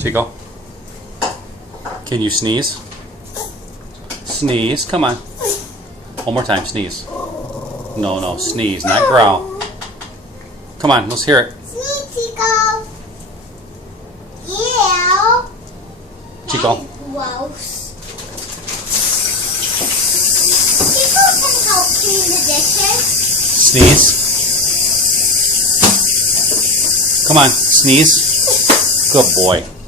Chico, can you sneeze? Sneeze, come on. One more time, sneeze. No, sneeze, not growl. Come on, let's hear it. Sneeze, Chico. Yeah. Chico. Gross. Chico can help clean the dishes. Sneeze. Come on, sneeze. Good boy.